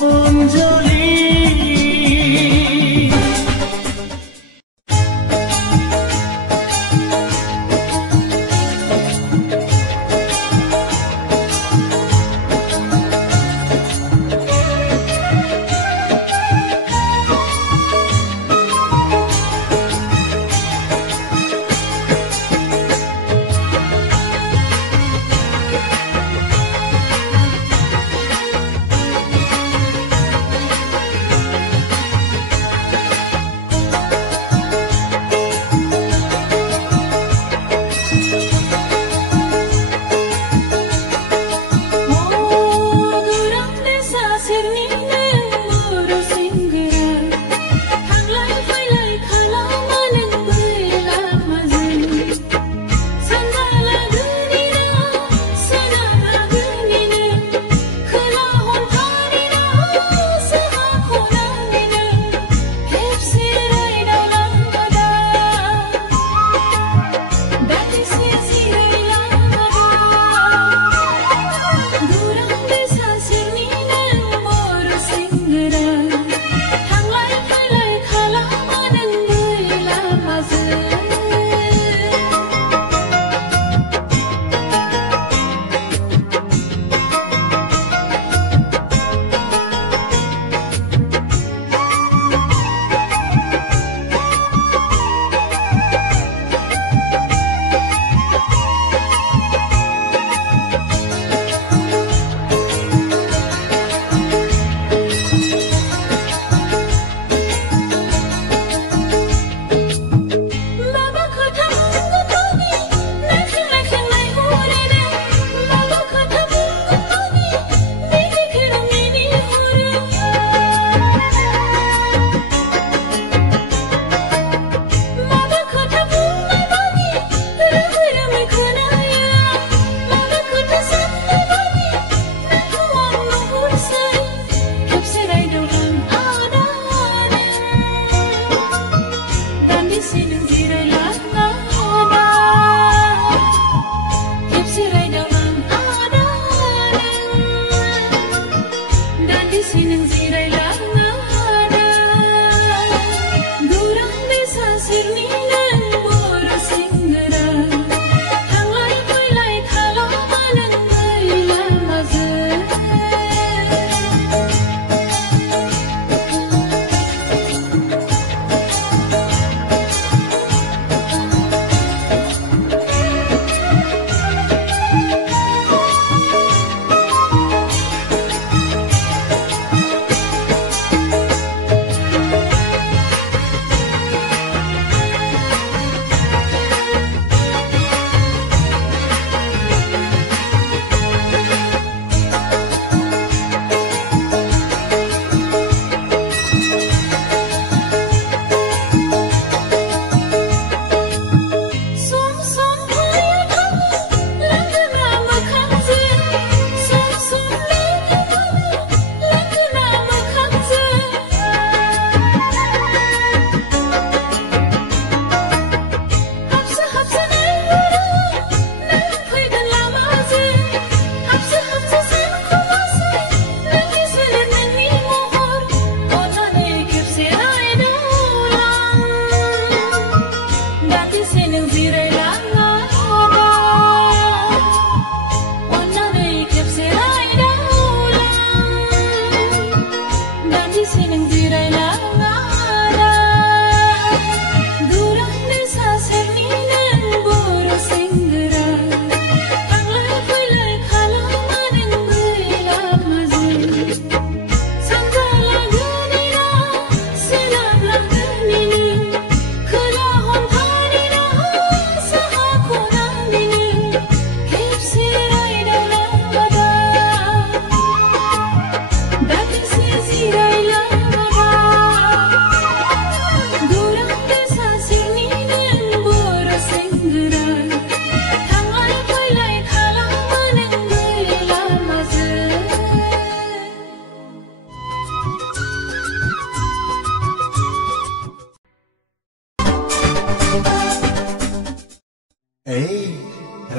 Anjali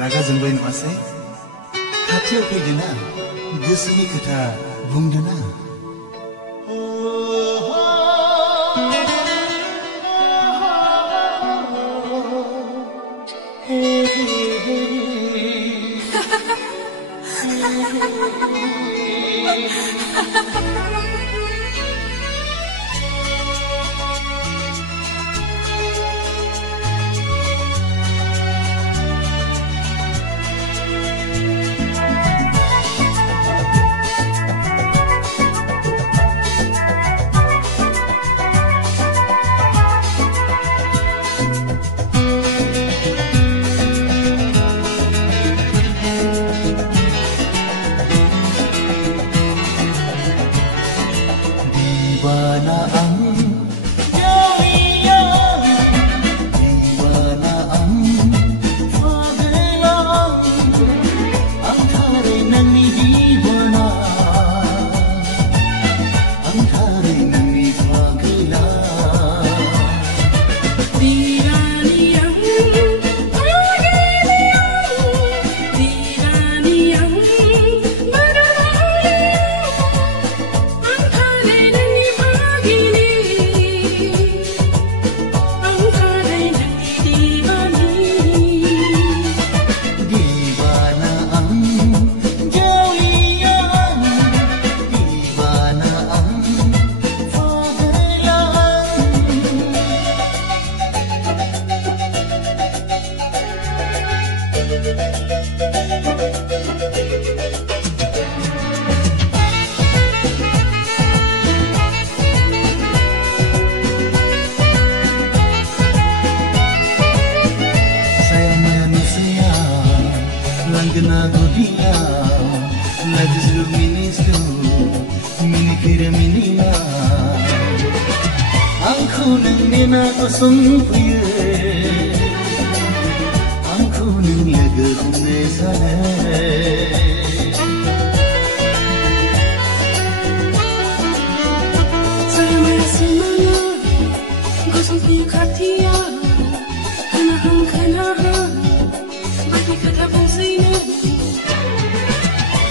रागा जोंबाय नङासै खाथियाव फैदोना गोसोनि खोथा बुंदोना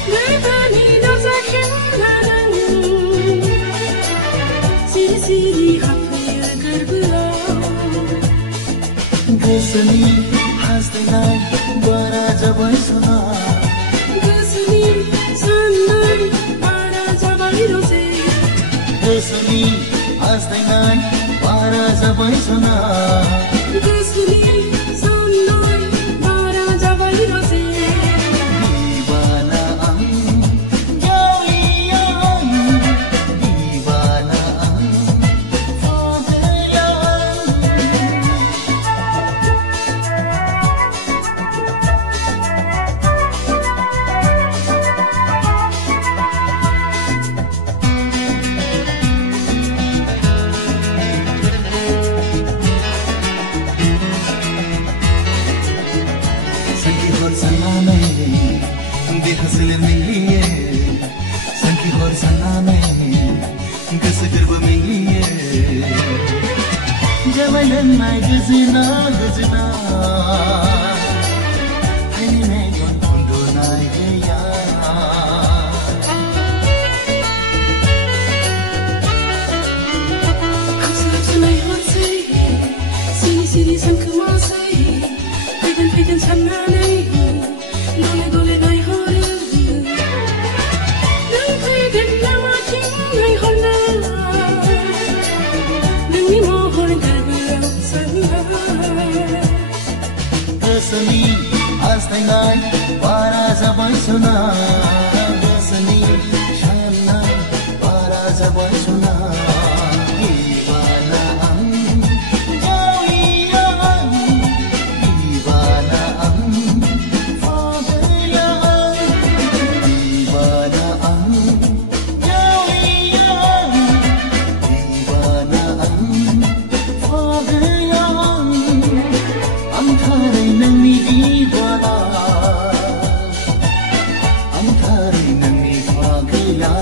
Never need us, I can't. सिरी हाफैया गर्बआव गोसोनि हास्दैनाय बारा जाबाय सना गोसोनि साननाय बारा जाबाय रजे गोसोनि हास्दैनाय बारा जाबाय सना गोसोनि साननाय बारा जाबाय रजे Gazina, gazina, hai me gon kondo nai gaya. Hamsa sunai hot say, sini sini san kama say, paidan sanna nai, dole dole nai hore. Nang paidan nama ting nai hona, nang ni mo hore garbu sanna. Gossani, hastainai, bara zabai suna. Gossani, shanai, bara zabai suna. Ibana am, jawiyan. Ibana am, fadayan. Ibana am, jawiyan. Ibana am, fadayan. Am thare nangni ibana. Am thare nangni fadayan.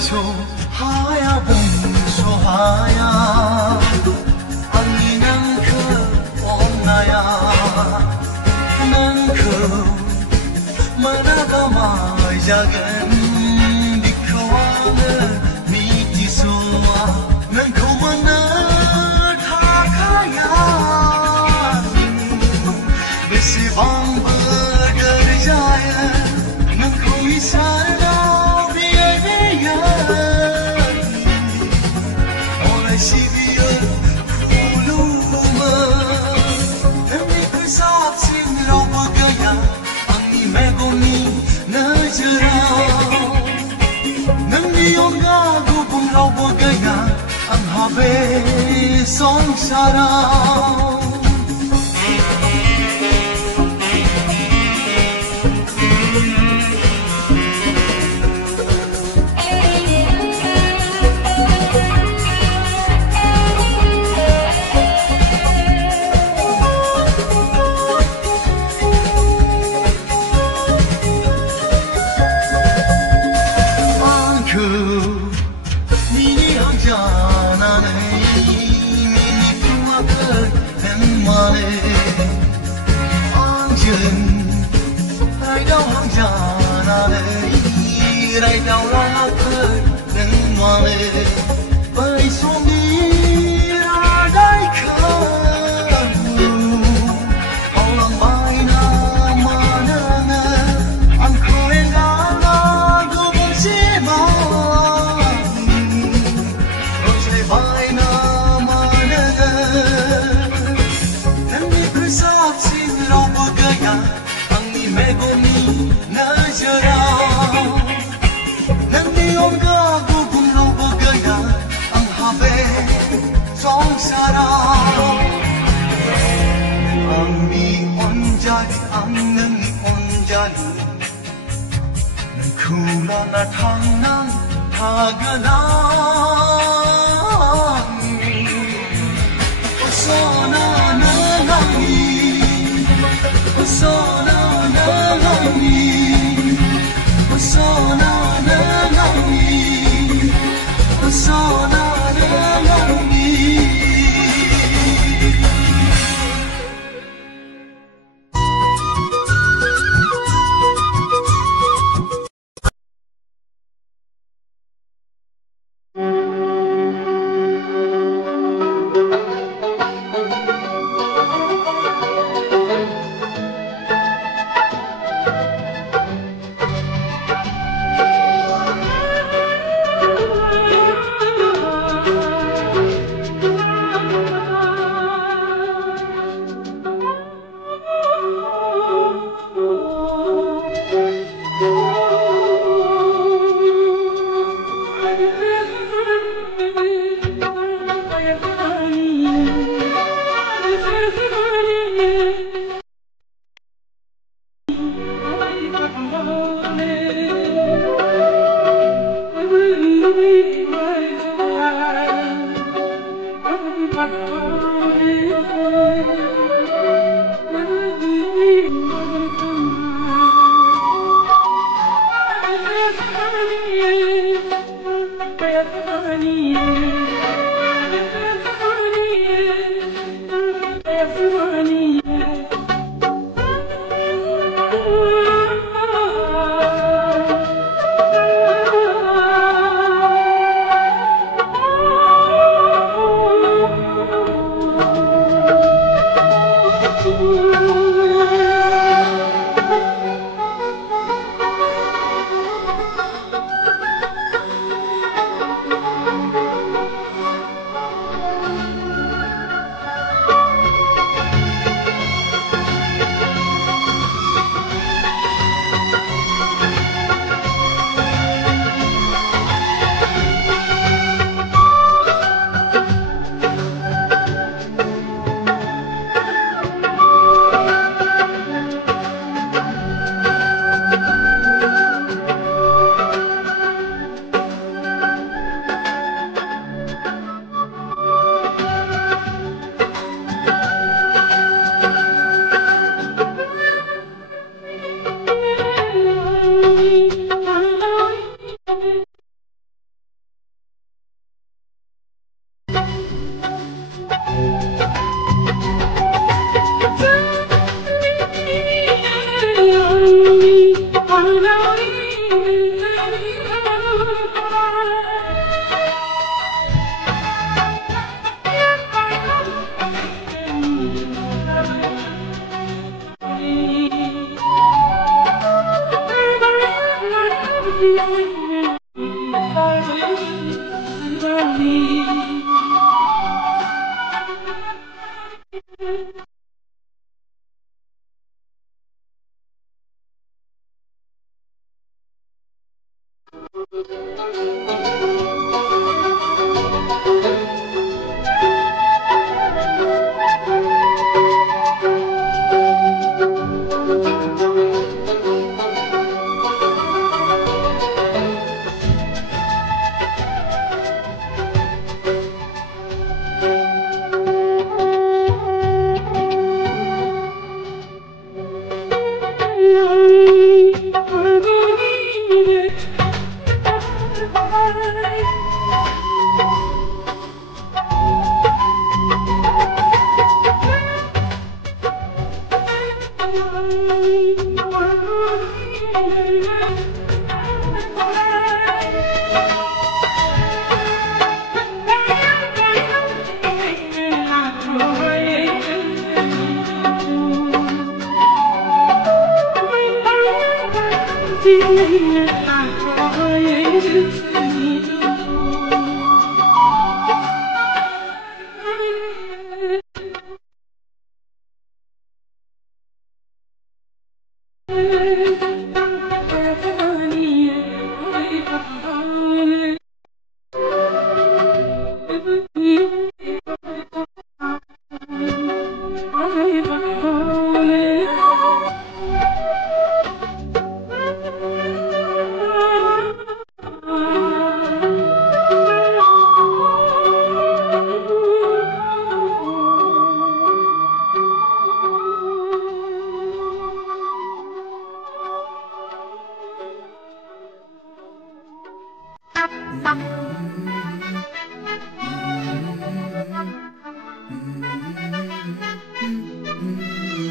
so haya so haya ani nang ko onnaya nang ko managa ma jagan dikhawana miti so nang ko mana thakaya bisi bang badar jaya nang ko isara Song sarang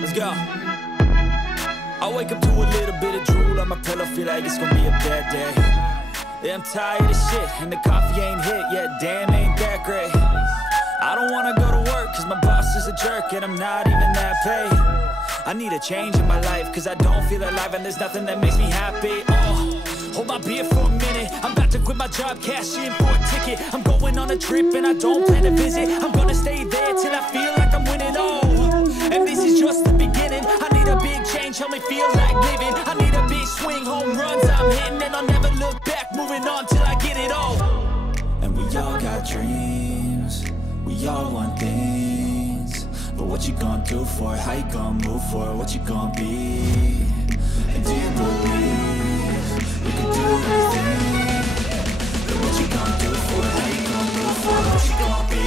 Let's go. I wake up to a little bit of drool on my pillow, feel like it's gonna be a bad day. Yeah, I'm tired of shit, and the coffee ain't hit yet, damn, ain't that great. I don't wanna go to work, cause my boss is a jerk, and I'm not even that paid. I need a change in my life, cause I don't feel alive, and there's nothing that makes me happy. Oh, hold my beer for a minute, I'm about to quit my job, cash in for a ticket. I'm going on a trip, and I don't plan to visit. I'm gonna stay there till I feel like I'm winning, oh. And this is just the beginning. I need a big change, help me feel like living. I need a big swing, home runs I'm hitting, and I'll never look back, moving on till I get it all. And we all got dreams, we all want things, but what you gonna do for it? How you gonna move for it? What you gonna be? And do you believe you can do anything? But what you gonna do for it? How you gonna move for it? What you gonna be?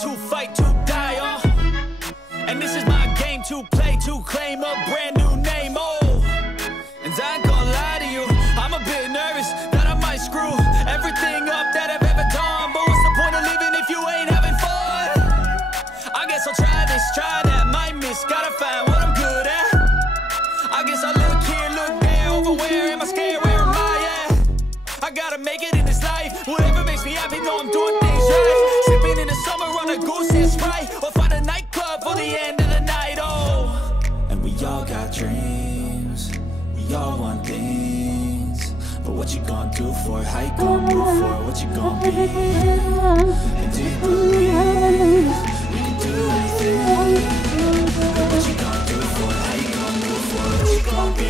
To fight, to die, oh. And this is my game to play, to claim a brand new name, oh. And I ain't gonna lie to you, I'm a bit nervous that I might screw everything up that I've ever done. But what's the point of living if you ain't having fun? I guess I'll try this, try that, might miss, gotta find what I'm good at. I guess I look here, look there, over where am I scared, where am I at? I gotta make it in this life, whatever makes me happy, know I'm doing things right. Sipping in the summer on a goose and Sprite, or find a nightclub for the end of the night, oh. And we all got dreams, we all want things, but what you gonna do for it? How you gonna move for it? What you gonna be? And do you believe we can do anything? But what you gonna do for it? How you gonna move for it? What you gonna be?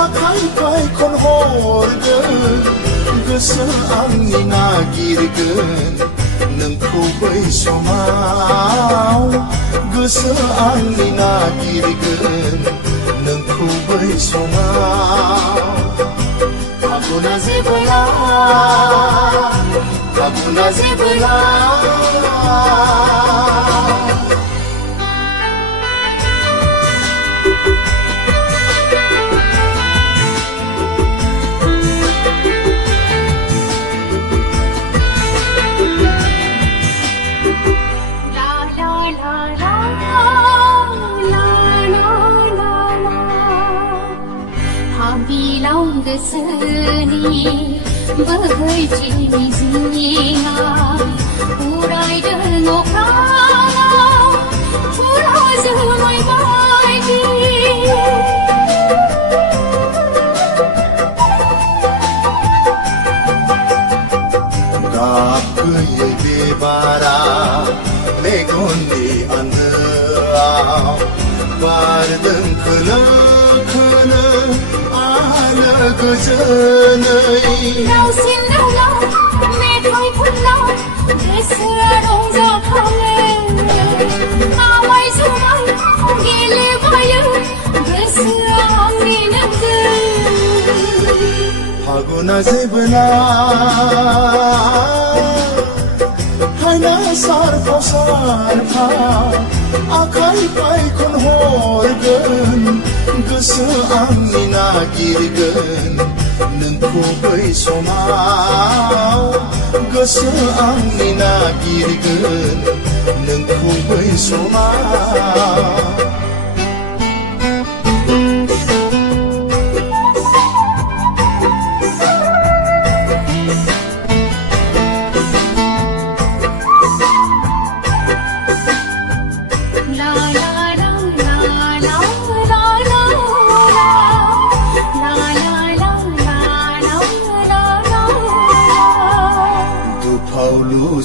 Akai kai kon horgen goso angni nagirgen nengko bai somau goso angni nagirgen nengko bai somau aku nazibula Seni berhenti di sini, urai dengan kau, pulau semai baiki. Kap kuyai bebara, megon di andau, bardeng kena. Găzănăi Đau xin đau lâu, mẹ thôi phút lâu Để xưa đông gió không lên Áo ai dù mây, ghi lê vai ư Để xưa ông đi nâng tư Haguna zebna Haina sarfa Akai pai kon horgen Gısı angina girgen Nengko bai somau Gısı angina girgen Nengko bai somau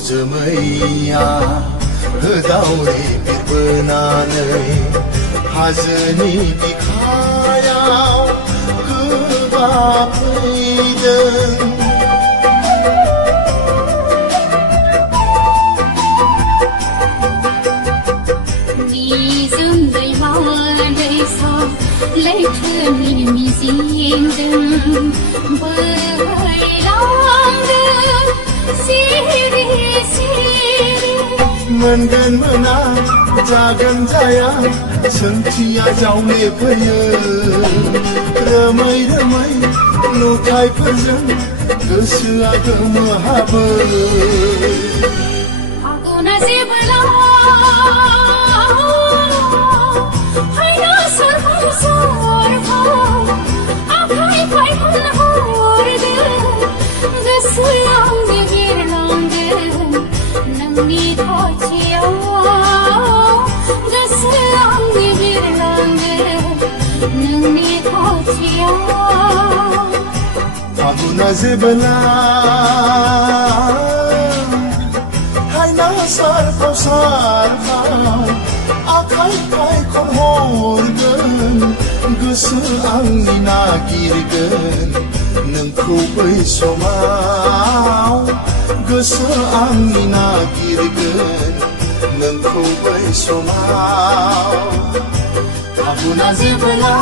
Semaya Dauri birbenanai Hazani bikayau Kebapaiden Nizam day malay sa Lấy thương mi xin đừng Bởi lòng đừng Siri Ngân gần mena Jagan jaya Sentia jauh lepaya Ramai Nukai perjang Gosu agama haba Aku nasib belah Hai nasar sarfa Akai pai kun horde Gosu yang bibir langge Nang ni thachia Gosu yang bibir langge Nang ni thachia Aku nazibna Hai nasar Akai pai kon horgen Gosu angni nagirgen Nengko bai somau Gosu angni nagirgen Nengko bai somau Aku nazibna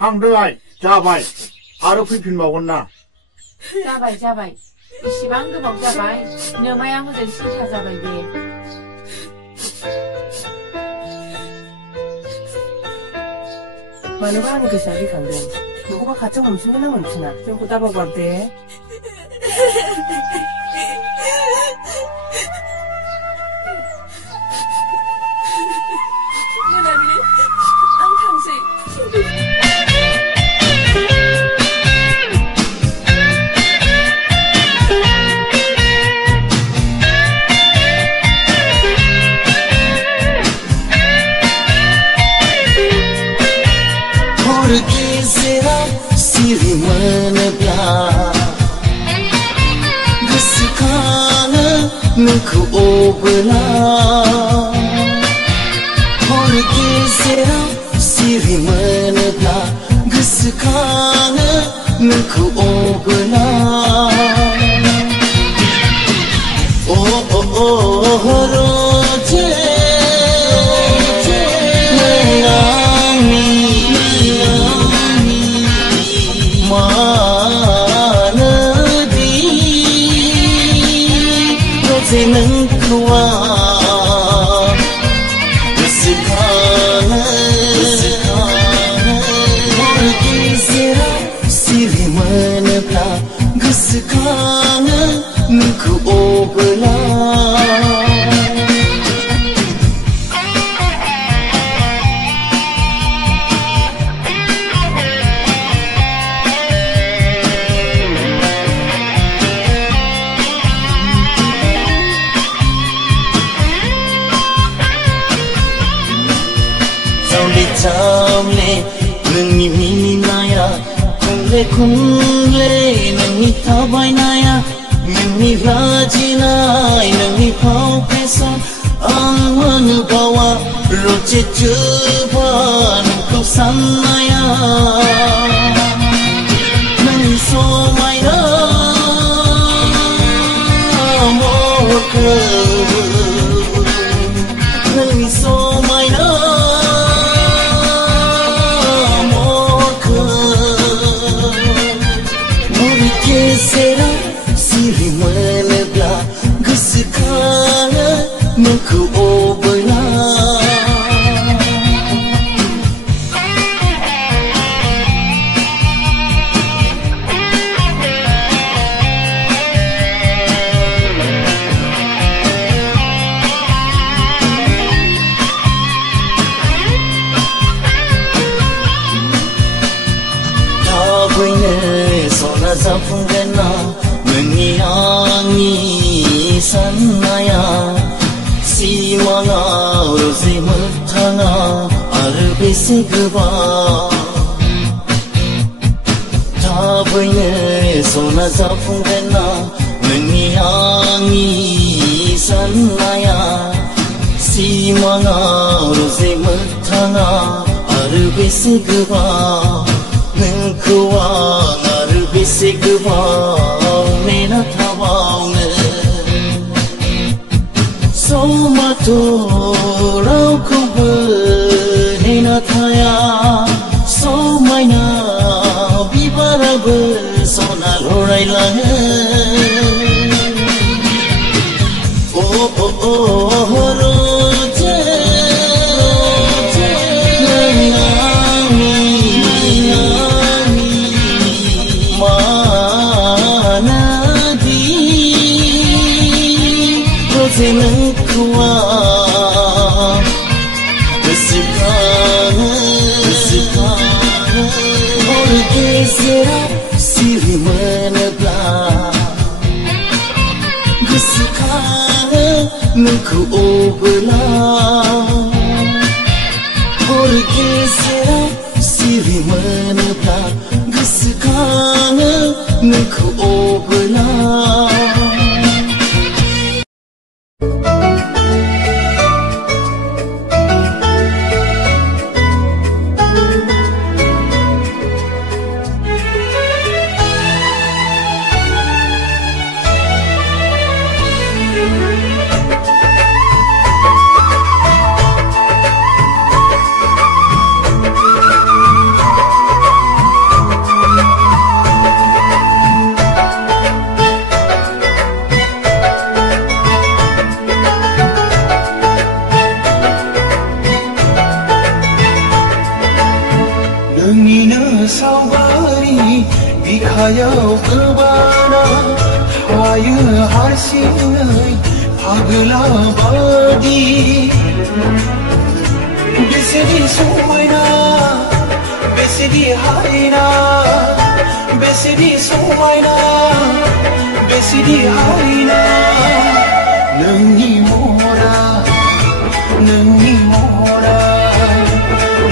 हामदोंहाय जाबाय आरो फैफिनबावगोन ना जाबाय इसिबां गोबाव जाबाय नोमाया हजों सिथा जाबाय बे मानोबा आंनि गोसोआ गिखांदों नोंखौबा खाथियाव मोनफिनगोन ना मोनफिना जोंखौ दाबावगार दे आं थांसै सिरि मोनोब्ला गोसोखाङो नोंखौ अबोला हर गेजेराव सिरि मोनोब्ला गोसोखाङो नोंखौ अबोला रजे नोंखौआ गोसोखाङो हर गेजेराव सिरि मोनोब्ला गोसोखाङो नोंखौ अबोला जामले नोंनि मिनिनाया खुंले खुंले नोंनि थाबायनाया नोंनि लाजिनाय नोंनि फाव फेसन आं मोनबावा रजे जोबा नोंखौ साननाया नोंनि समायना महरखौ नोंनि समायना सिरि मोनोब्ला गोसोखाङो नोंखौ अबोला थाबैनो सना जाफुंगोन ना नोंनि आंनि साननाया सिमाङाव रजे मोगथाङा आरो बेसे गोबां थाबैनो सना sona zafunggana mengiangi sanaya simanga rose matanga arbisegba nengkuwa arbisegba mena thawaunge somato raukubu nena thaya somaina bibarabu sona lorai lange roje manadi roje nengkuwa Sera siri menebla Gesekana nengku obela Orge sera siri menebla Gesekana nengku obela Hayaw kebana hayu harsinai pagla badi besedi sumaina besedi haina besedi sumaina besedi haina nangi mora nangi mora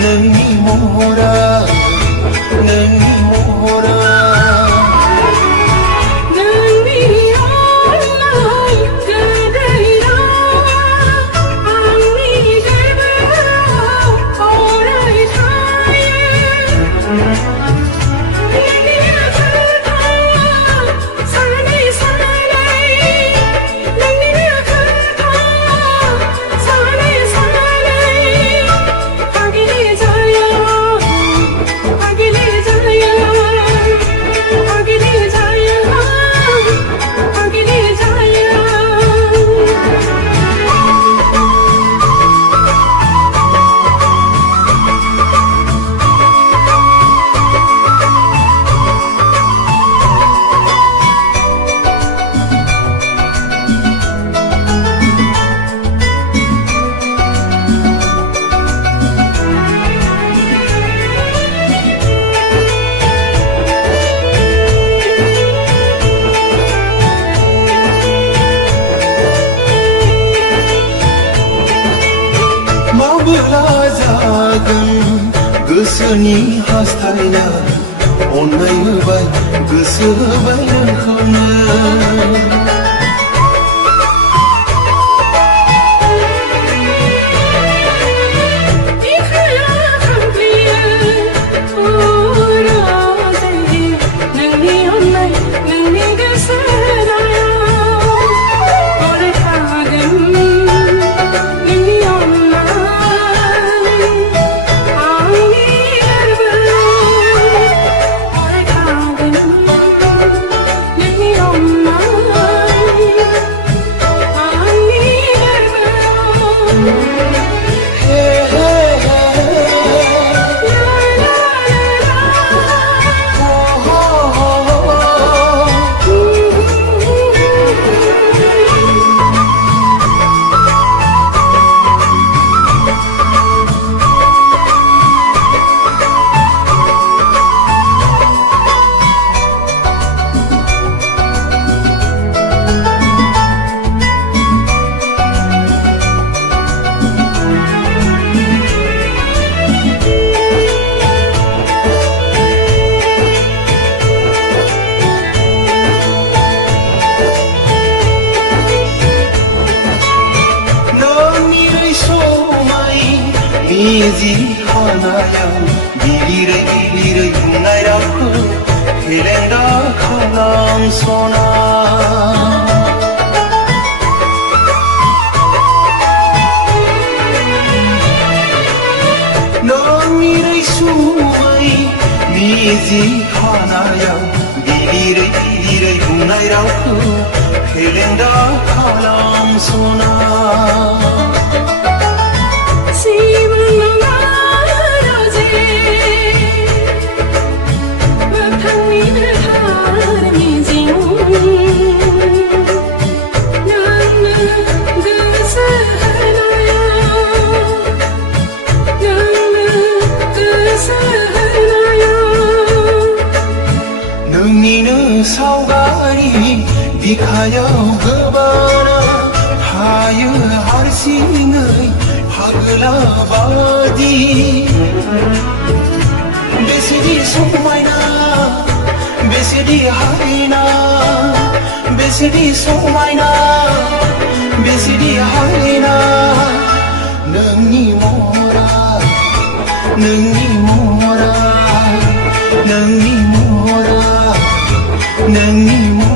nangi mora nangi mora Gosoनि हास्थायना अननाय होबाय गोसो होबाय नोंखौनो Let me 미지 하나야 미리를 나이라고 헬렌다 칼람소나 너미를 수마이 미지 하나야 미리를 나이라고 헬렌다 칼람소나 너니는 사오가리 비카여 그바나 하여 할싱의 하글라바디 베시디 소마이나 베시디 하이나 베시디 소마이나 베시디 하이나 능니 모라 능니 모라 능니 모라 능니 모라